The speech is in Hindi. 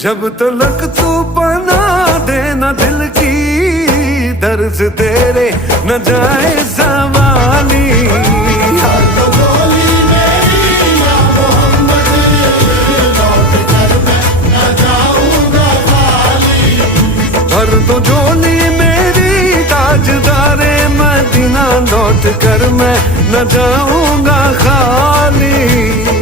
जब तलक तू बना देना दिल की दर्द तेरे न जाए ज़वाली। भर दो झोली मेरी ताजदारे मदीना, लौट कर मैं न जाऊंगा खाली।